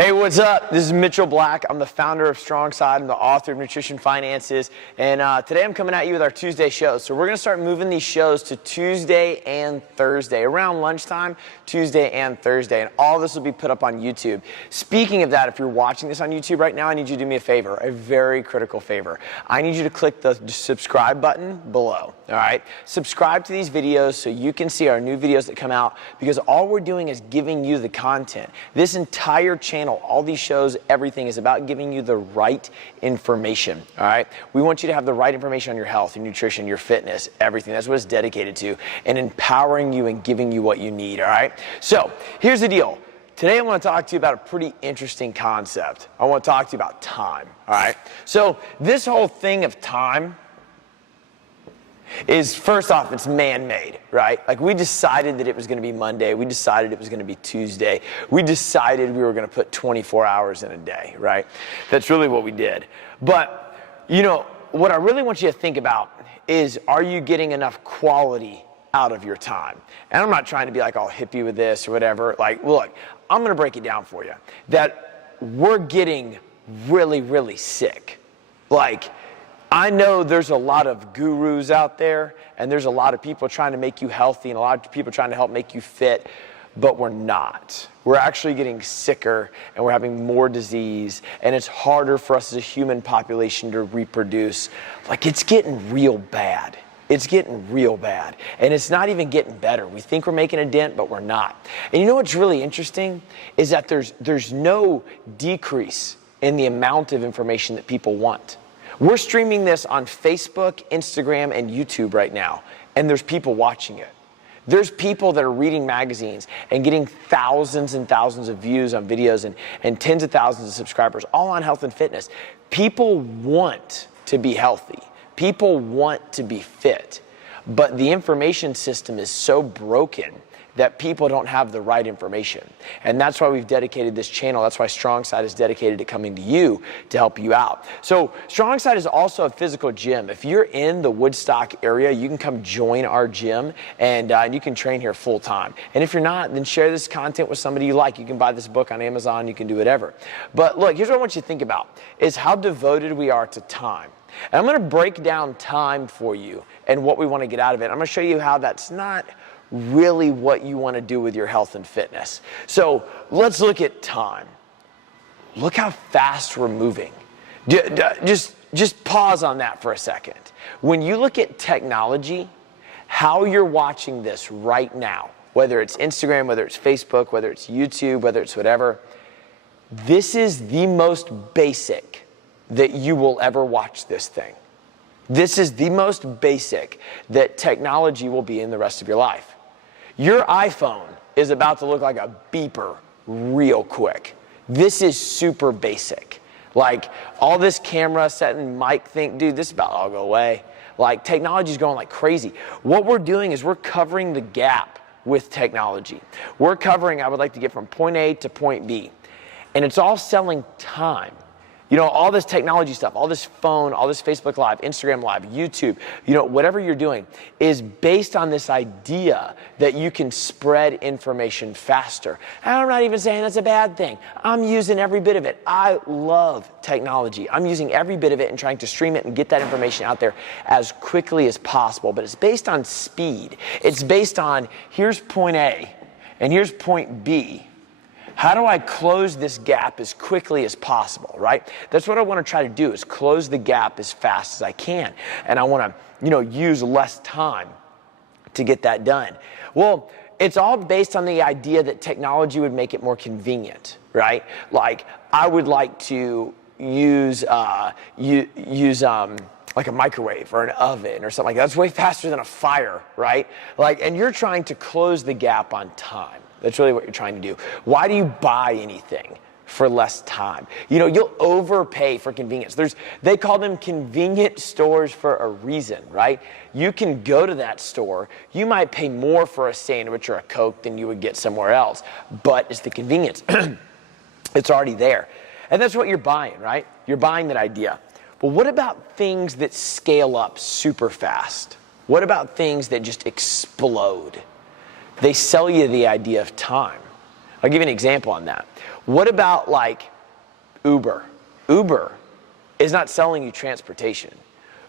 Hey, what's up? This is Mitchell Black. I'm the founder of Strongside. I'm the author of Nutrition Finances. And today I'm coming at you with our Tuesday shows. So we're going to start moving these shows to Tuesday and Thursday, around lunchtime, Tuesday and Thursday. And all this will be put up on YouTube. Speaking of that, if you're watching this on YouTube right now, I need you to do me a favor, a very critical favor. I need you to click the subscribe button below. All right? Subscribe to these videos so you can see our new videos that come out, because all we're doing is giving you the content. This entire channel, all these shows, everything is about giving you the right information. All right? We want you to have the right information on your health, your nutrition, your fitness, everything. That's what it's dedicated to, and empowering you and giving you what you need. All right? So here's the deal. Today I want to talk to you about a pretty interesting concept. I want to talk to you about time. All right? So this whole thing of time is, first off, it's man-made, right? Like, we decided that it was going to be Monday. We decided it was going to be Tuesday. We decided we were going to put 24 hours in a day, right? That's really what we did. But, you know, what I really want you to think about is, are you getting enough quality out of your time? And I'm not trying to be like all hippie with this or whatever. Like, look, I'm going to break it down for you. That we're getting really, really sick. Like, I know there's a lot of gurus out there, and there's a lot of people trying to make you healthy and a lot of people trying to help make you fit, but we're not. We're actually getting sicker, and we're having more disease, and it's harder for us as a human population to reproduce. Like, it's getting real bad. It's getting real bad, and it's not even getting better. We think we're making a dent, but we're not. And you know what's really interesting is that there's no decrease in the amount of information that people want. We're streaming this on Facebook, Instagram, and YouTube right now, and there's people watching it. There's people that are reading magazines and getting thousands and thousands of views on videos and tens of thousands of subscribers, all on health and fitness. People want to be healthy. People want to be fit, but the information system is so broken that people don't have the right information. And that's why we've dedicated this channel. That's why Strongside is dedicated to coming to you to help you out. So Strongside is also a physical gym. If you're in the Woodstock area, you can come join our gym, and you can train here full time. And if you're not, then share this content with somebody you like. You can buy this book on Amazon. You can do whatever. But look, here's what I want you to think about, is how devoted we are to time. And I'm going to break down time for you and what we want to get out of it. I'm going to show you how that's not really what you want to do with your health and fitness. So let's look at time. Look how fast we're moving. Just pause on that for a second. When you look at technology, how you're watching this right now, whether it's Instagram, whether it's Facebook, whether it's YouTube, whether it's whatever, this is the most basic that you will ever watch this thing. This is the most basic that technology will be in the rest of your life. Your iPhone is about to look like a beeper real quick. This is super basic. Like, all this camera setting, mic thing, dude, this is about to all go away. Like, technology's going like crazy. What we're doing is we're covering the gap with technology. We're covering, I would like to get from point A to point B. And it's all selling time. You know, all this technology stuff, all this phone, all this Facebook Live, Instagram Live, YouTube, you know, whatever you're doing is based on this idea that you can spread information faster. And I'm not even saying that's a bad thing. I'm using every bit of it. I love technology. I'm using every bit of it and trying to stream it and get that information out there as quickly as possible. But it's based on speed. It's based on, here's point A and here's point B. How do I close this gap as quickly as possible, right? That's what I want to try to do, is close the gap as fast as I can. And I want to, you know, use less time to get that done. Well, it's all based on the idea that technology would make it more convenient, right? Like, I would like to use like a microwave or an oven or something like that. That's way faster than a fire, right? Like, and you're trying to close the gap on time. That's really what you're trying to do. Why do you buy anything for less time? You know, you'll overpay for convenience. They call them convenience stores for a reason, right? You can go to that store. You might pay more for a sandwich or a Coke than you would get somewhere else, but it's the convenience. It's already there. And that's what you're buying, right? You're buying that idea. But what about things that scale up super fast? What about things that just explode? They sell you the idea of time. I'll give you an example on that. What about like Uber? Uber is not selling you transportation.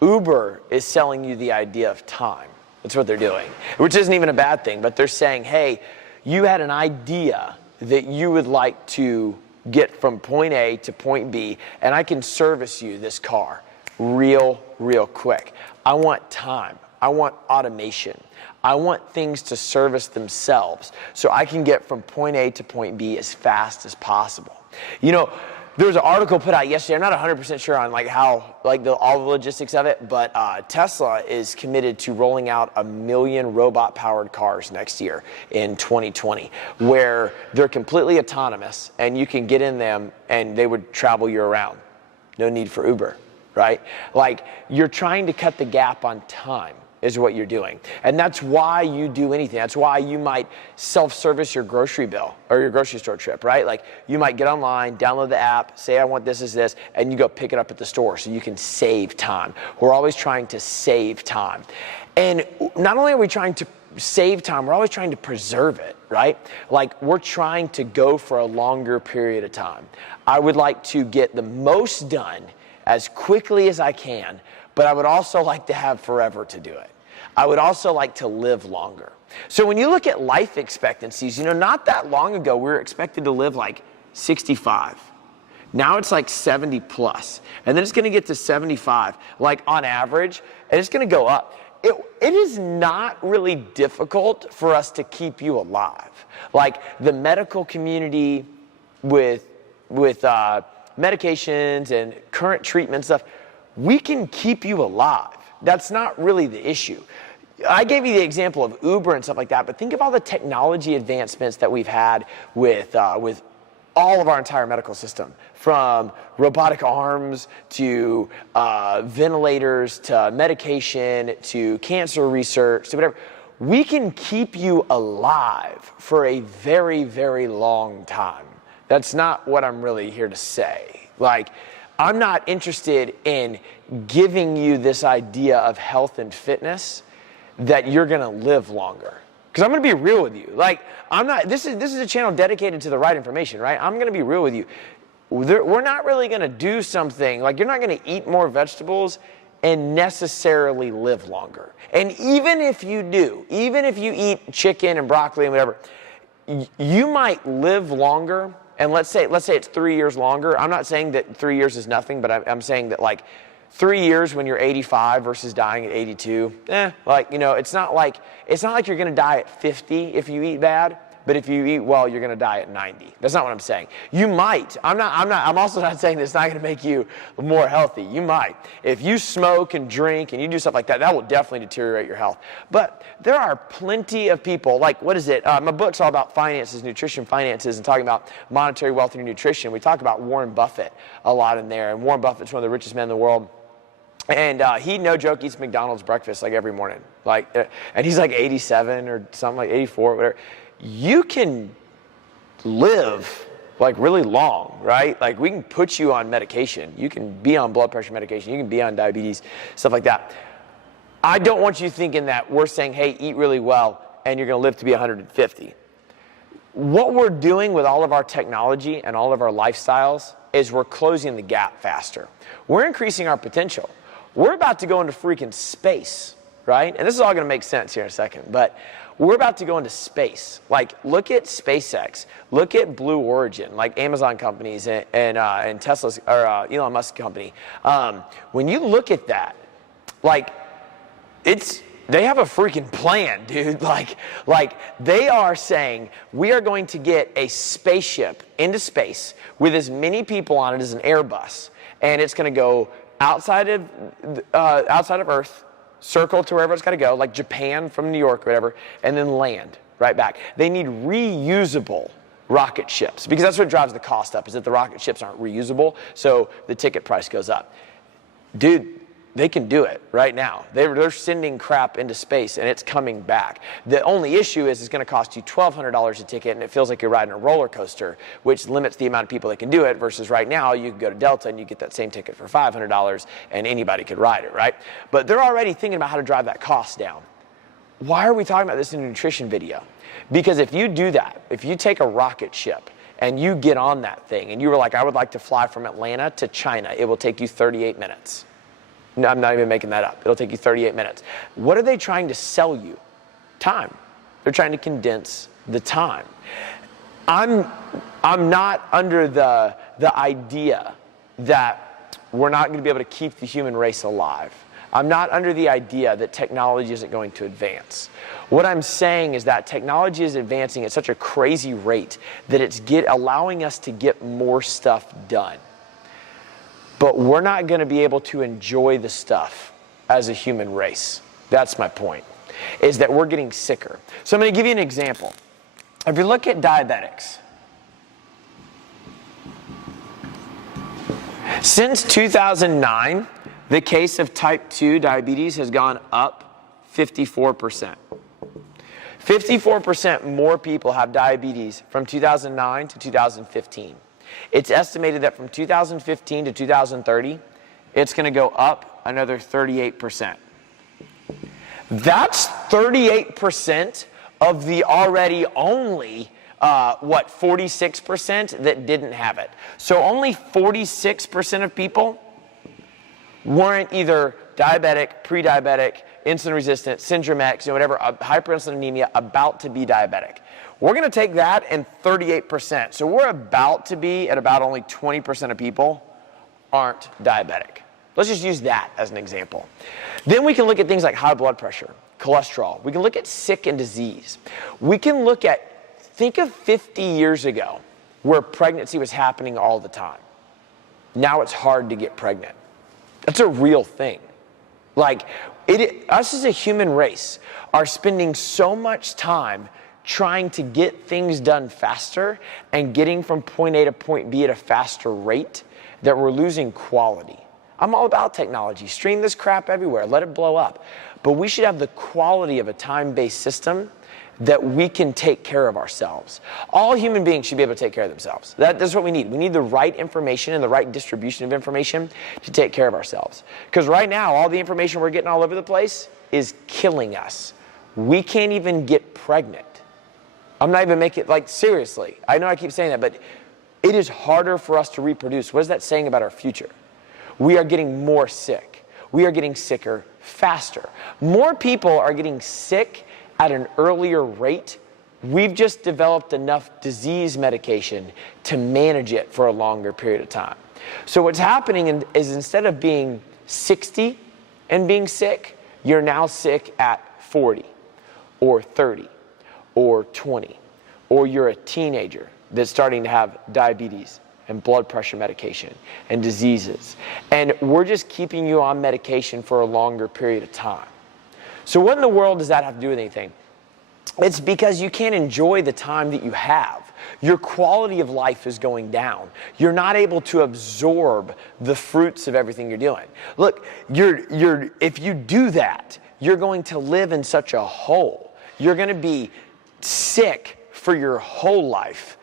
Uber is selling you the idea of time. That's what they're doing, which isn't even a bad thing, but they're saying, hey, you had an idea that you would like to get from point A to point B, and I can service you this car real quick. I want time. I want automation. I want things to service themselves so I can get from point A to point B as fast as possible. You know, there was an article put out yesterday. I'm not 100% sure on like how, like all the logistics of it, but Tesla is committed to rolling out 1 million robot-powered cars next year in 2020, where they're completely autonomous and you can get in them and they would travel you around. No need for Uber, right? Like, you're trying to cut the gap on time is what you're doing. And that's why you do anything. That's why you might self-service your grocery bill or your grocery store trip, right? Like, you might get online, download the app, say I want this, and you go pick it up at the store so you can save time. We're always trying to save time. And not only are we trying to save time, we're always trying to preserve it, right? Like, we're trying to go for a longer period of time. I would like to get the most done as quickly as I can, but I would also like to have forever to do it. I would also like to live longer. So when you look at life expectancies, you know, not that long ago, we were expected to live like 65. Now it's like 70 plus. And then it's going to get to 75, like on average, and it's going to go up. It is not really difficult for us to keep you alive. Like, the medical community with medications and current treatment stuff, we can keep you alive. That's not really the issue. I gave you the example of Uber and stuff like that, but think of all the technology advancements that we've had with all of our entire medical system, from robotic arms to ventilators to medication to cancer research to whatever. We can keep you alive for a very long time. That's not what I'm really here to say. Like, I'm not interested in giving you this idea of health and fitness that you're going to live longer. Because I'm going to be real with you. Like, I'm not, this is a channel dedicated to the right information, right? I'm going to be real with you. We're not really going to do something, like, you're not going to eat more vegetables and necessarily live longer. And even if you do, even if you eat chicken and broccoli and whatever, you might live longer. And let's say it's 3 years longer. I'm not saying that 3 years is nothing, but I'm saying that, like, 3 years when you're 85 versus dying at 82, like, you know, it's not like you're going to die at 50 if you eat bad, but if you eat well, you're going to die at 90. That's not what I'm saying. You might. I'm also not saying that it's not going to make you more healthy. You might. If you smoke and drink and you do stuff like that, that will definitely deteriorate your health. But there are plenty of people, like, what is it? My book's all about finances, nutrition, finances, and talking about monetary wealth through nutrition. We talk about Warren Buffett a lot in there, and Warren Buffett's one of the richest men in the world. And he, no joke, eats McDonald's breakfast like every morning. Like, and he's like 87 or something, like 84, whatever. You can live like really long, right? Like, we can put you on medication. You can be on blood pressure medication. You can be on diabetes, stuff like that. I don't want you thinking that we're saying, hey, eat really well and you're going to live to be 150. What we're doing with all of our technology and all of our lifestyles is we're closing the gap faster. We're increasing our potential. We're about to go into freaking space, right? And this is all going to make sense here in a second, but we're about to go into space. Like, look at SpaceX, look at Blue Origin, like Amazon companies and Tesla's, or Elon Musk company. When you look at that, like, they have a freaking plan, dude. Like they are saying, we are going to get a spaceship into space with as many people on it as an Airbus, and it's going to go outside of Earth, circle to wherever it's got to go, like Japan from New York or whatever, and then land right back. They need reusable rocket ships, because that's what drives the cost up, is that the rocket ships aren't reusable, so the ticket price goes up. Dude, they can do it right now. They're sending crap into space, and it's coming back. The only issue is it's going to cost you $1,200 a ticket, and it feels like you're riding a roller coaster, which limits the amount of people that can do it, versus right now you can go to Delta and you get that same ticket for $500, and anybody could ride it, right? But they're already thinking about how to drive that cost down. Why are we talking about this in a nutrition video? Because if you do that, if you take a rocket ship and you get on that thing and you were like, I would like to fly from Atlanta to China. It will take you 38 minutes. No, I'm not even making that up. It'll take you 38 minutes. What are they trying to sell you? Time. They're trying to condense the time. I'm not under the idea that we're not going to be able to keep the human race alive. I'm not under the idea that technology isn't going to advance. What I'm saying is that technology is advancing at such a crazy rate that it's allowing us to get more stuff done. But we're not going to be able to enjoy the stuff as a human race. That's my point, is that we're getting sicker. So I'm going to give you an example. If you look at diabetics, since 2009, the case of type 2 diabetes has gone up 54%. 54% more people have diabetes from 2009 to 2015. It's estimated that from 2015 to 2030, it's going to go up another 38%. That's 38% of the already only 46% that didn't have it. So only 46% of people weren't either diabetic, pre-diabetic, insulin resistant, syndrome X, whatever, hyperinsulinemia, about to be diabetic. We're going to take that and 38%. So we're about to be at about only 20% of people aren't diabetic. Let's just use that as an example. Then we can look at things like high blood pressure, cholesterol. We can look at sick and disease. We can look at, think of 50 years ago where pregnancy was happening all the time. Now it's hard to get pregnant. That's a real thing. Like, us as a human race are spending so much time trying to get things done faster and getting from point A to point B at a faster rate that we're losing quality. I'm all about technology. Stream this crap everywhere. Let it blow up. But we should have the quality of a time-based system that we can take care of ourselves. All human beings should be able to take care of themselves. That's what we need. We need the right information and the right distribution of information to take care of ourselves. Because right now, all the information we're getting all over the place is killing us. We can't even get pregnant. I'm not even making it, like, seriously. I know I keep saying that, but it is harder for us to reproduce. What is that saying about our future? We are getting more sick. We are getting sicker faster. More people are getting sick at an earlier rate. We've just developed enough disease medication to manage it for a longer period of time. So what's happening is instead of being 60 and being sick, you're now sick at 40 or 30 or 20, or you're a teenager that's starting to have diabetes and blood pressure medication and diseases. And we're just keeping you on medication for a longer period of time. So what in the world does that have to do with anything? It's because you can't enjoy the time that you have. Your quality of life is going down. You're not able to absorb the fruits of everything you're doing. Look, if you do that, you're going to live in such a hole. You're going to be sick for your whole life,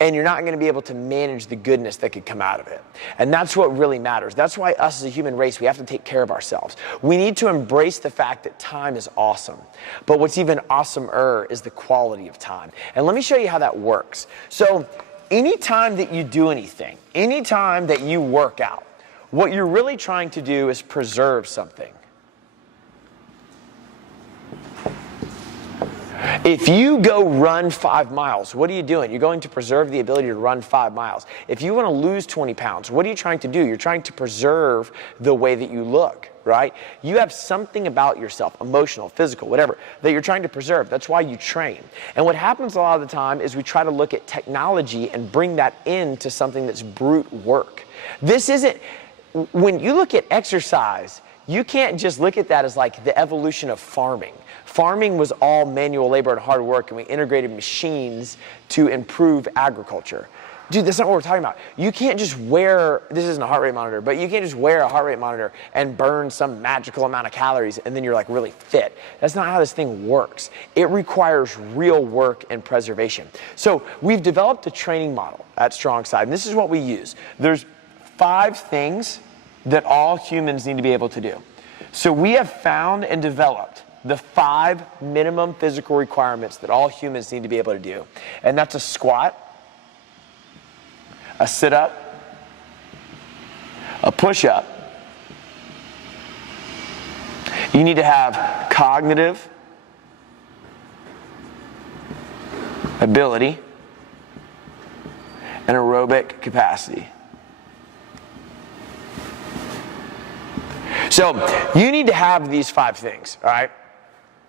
and you're not going to be able to manage the goodness that could come out of it. And that's what really matters. That's why us as a human race, we have to take care of ourselves. We need to embrace the fact that time is awesome. But what's even awesomer is the quality of time. And let me show you how that works. So anytime that you do anything, anytime that you work out, what you're really trying to do is preserve something. If you go run 5 miles, what are you doing? You're going to preserve the ability to run 5 miles. If you want to lose 20 pounds, what are you trying to do? You're trying to preserve the way that you look, right? You have something about yourself, emotional, physical, whatever, that you're trying to preserve. That's why you train. And what happens a lot of the time is we try to look at technology and bring that into something that's brute work. This isn't, when you look at exercise, you can't just look at that as like the evolution of farming. Farming was all manual labor and hard work, and we integrated machines to improve agriculture. Dude, that's not what we're talking about. You can't just wear, this isn't a heart rate monitor, but you can't just wear a heart rate monitor and burn some magical amount of calories and then you're like really fit. That's not how this thing works. It requires real work and preservation. So we've developed a training model at Strongside, and this is what we use. There's 5 things that all humans need to be able to do. So we have found and developed the 5 minimum physical requirements that all humans need to be able to do. And that's a squat, a sit-up, a push-up. You need to have cognitive ability and aerobic capacity. So you need to have these 5 things, all right?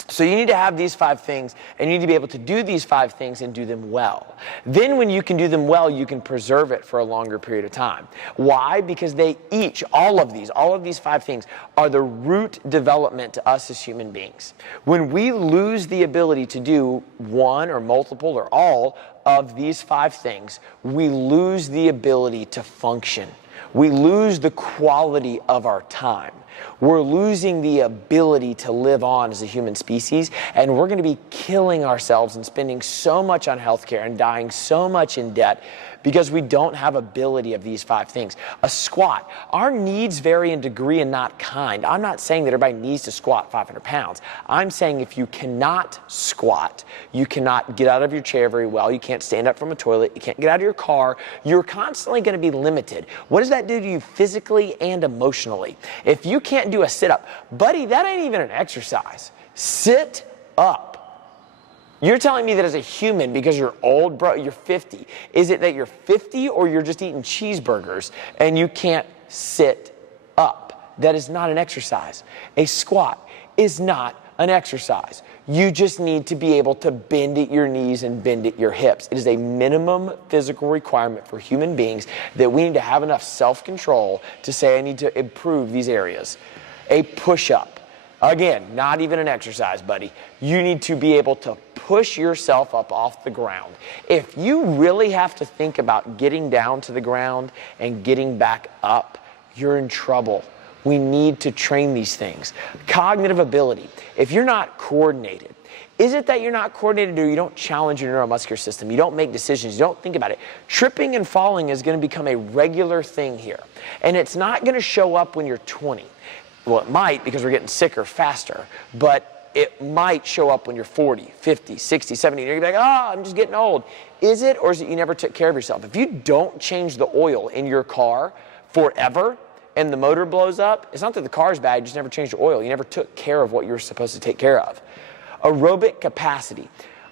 So you need to have these 5 things, and you need to be able to do these 5 things and do them well. Then when you can do them well, you can preserve it for a longer period of time. Why? Because they each, all of these 5 things are the root development to us as human beings. When we lose the ability to do one or multiple or all of these 5 things, we lose the ability to function. We lose the quality of our time. We're losing the ability to live on as a human species, and we're going to be killing ourselves and spending so much on healthcare and dying so much in debt because we don't have ability of these 5 things. A squat, our needs vary in degree and not kind. I'm not saying that everybody needs to squat 500 pounds. I'm saying if you cannot squat, you cannot get out of your chair very well, you can't stand up from a toilet, you can't get out of your car, you're constantly going to be limited. What does that do to you physically and emotionally? If you can't do a sit-up, buddy, that ain't even an exercise. Sit up. You're telling me that as a human, because you're old, bro, you're 50. Is it that you're 50 or you're just eating cheeseburgers and you can't sit up? That is not an exercise. A squat is not an exercise. You just need to be able to bend at your knees and bend at your hips. It is a minimum physical requirement for human beings that we need to have enough self-control to say, I need to improve these areas. A push-up. Again, not even an exercise, buddy. You need to be able to push yourself up off the ground. If you really have to think about getting down to the ground and getting back up, you're in trouble. We need to train these things. Cognitive ability. If you're not coordinated, is it that you're not coordinated or you don't challenge your neuromuscular system? You don't make decisions. You don't think about it. Tripping and falling is going to become a regular thing here. And it's not going to show up when you're 20. Well, it might because we're getting sicker faster, but it might show up when you're 40, 50, 60, 70. You're going to be like, oh, I'm just getting old. Is it, or is it you never took care of yourself? If you don't change the oil in your car forever and the motor blows up, it's not that the car's bad, you just never changed the oil. You never took care of what you were supposed to take care of. Aerobic capacity.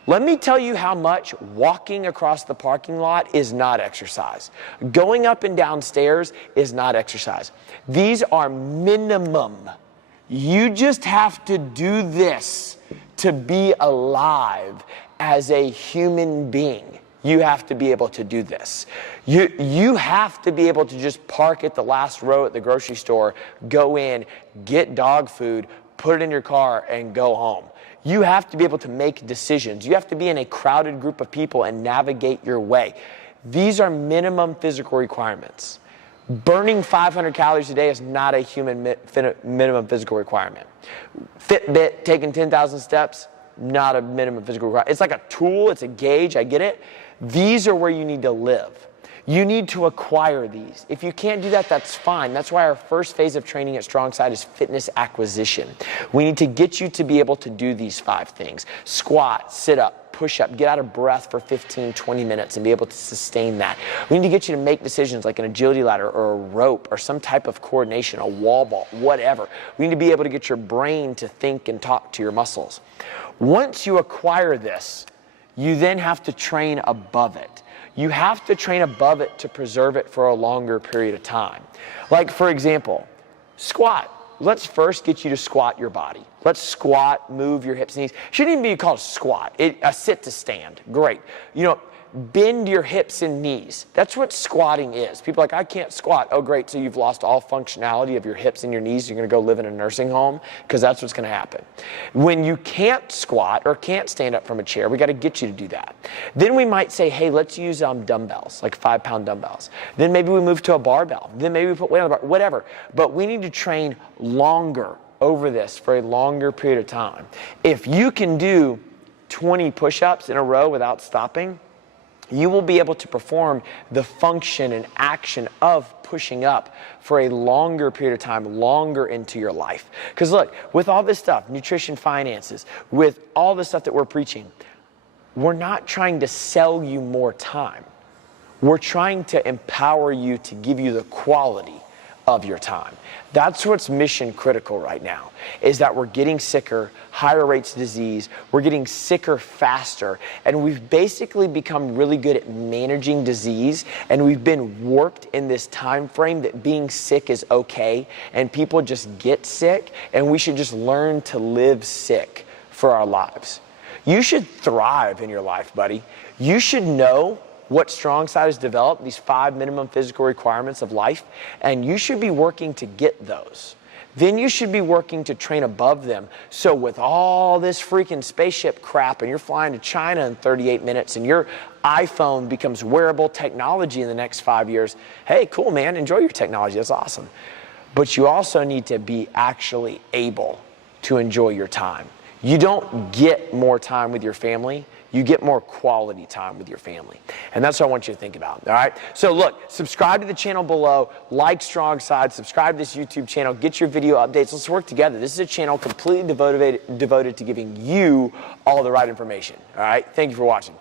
Let me tell you how much walking across the parking lot is not exercise. Going up and down stairs is not exercise. These are minimum. You just have to do this to be alive as a human being. You have to be able to do this. You have to be able to just park at the last row at the grocery store, go in, get dog food, put it in your car, and go home. You have to be able to make decisions. You have to be in a crowded group of people and navigate your way. These are minimum physical requirements. Burning 500 calories a day is not a human minimum physical requirement. Fitbit, taking 10,000 steps, not a minimum physical requirement. It's like a tool, it's a gauge, I get it. These are where you need to live. You need to acquire these. If you can't do that, that's fine. That's why our first phase of training at Strongside is fitness acquisition. We need to get you to be able to do these 5 things. Squat, sit up, push up, get out of breath for 15, 20 minutes and be able to sustain that. We need to get you to make decisions like an agility ladder or a rope or some type of coordination, a wall ball, whatever. We need to be able to get your brain to think and talk to your muscles. Once you acquire this, you then have to train above it. You have to train above it to preserve it for a longer period of time. Like, for example, squat. Let's first get you to squat your body. Let's squat, move your hips and knees. Shouldn't even be called squat. A sit to stand. Great. You know, bend your hips and knees. That's what squatting is. People are like, I can't squat. Oh, great. So you've lost all functionality of your hips and your knees. You're going to go live in a nursing home because that's what's going to happen. When you can't squat or can't stand up from a chair, we got to get you to do that. Then we might say, hey, let's use dumbbells, like 5-pound dumbbells. Then maybe we move to a barbell. Then maybe we put weight on the bar, whatever. But we need to train longer over this for a longer period of time. If you can do 20 push-ups in a row without stopping, you will be able to perform the function and action of pushing up for a longer period of time, longer into your life. Because look, with all this stuff, nutrition, finances, with all the stuff that we're preaching, we're not trying to sell you more time. We're trying to empower you to give you the quality of your time. That's what's mission critical right now, is that we're getting sicker, higher rates of disease, we're getting sicker faster, and we've basically become really good at managing disease, and we've been warped in this time frame that being sick is okay, and people just get sick, and we should just learn to live sick for our lives. You should thrive in your life, buddy. You should know what Strongside has developed, these 5 minimum physical requirements of life, and you should be working to get those. Then you should be working to train above them. So with all this freaking spaceship crap, and you're flying to China in 38 minutes, and your iPhone becomes wearable technology in the next 5 years, hey, cool, man, enjoy your technology, that's awesome. But you also need to be actually able to enjoy your time. You don't get more time with your family, you get more quality time with your family. And that's what I want you to think about, all right? So look, subscribe to the channel below, like Strongside, subscribe to this YouTube channel, get your video updates. Let's work together. This is a channel completely devoted to giving you all the right information, all right? Thank you for watching.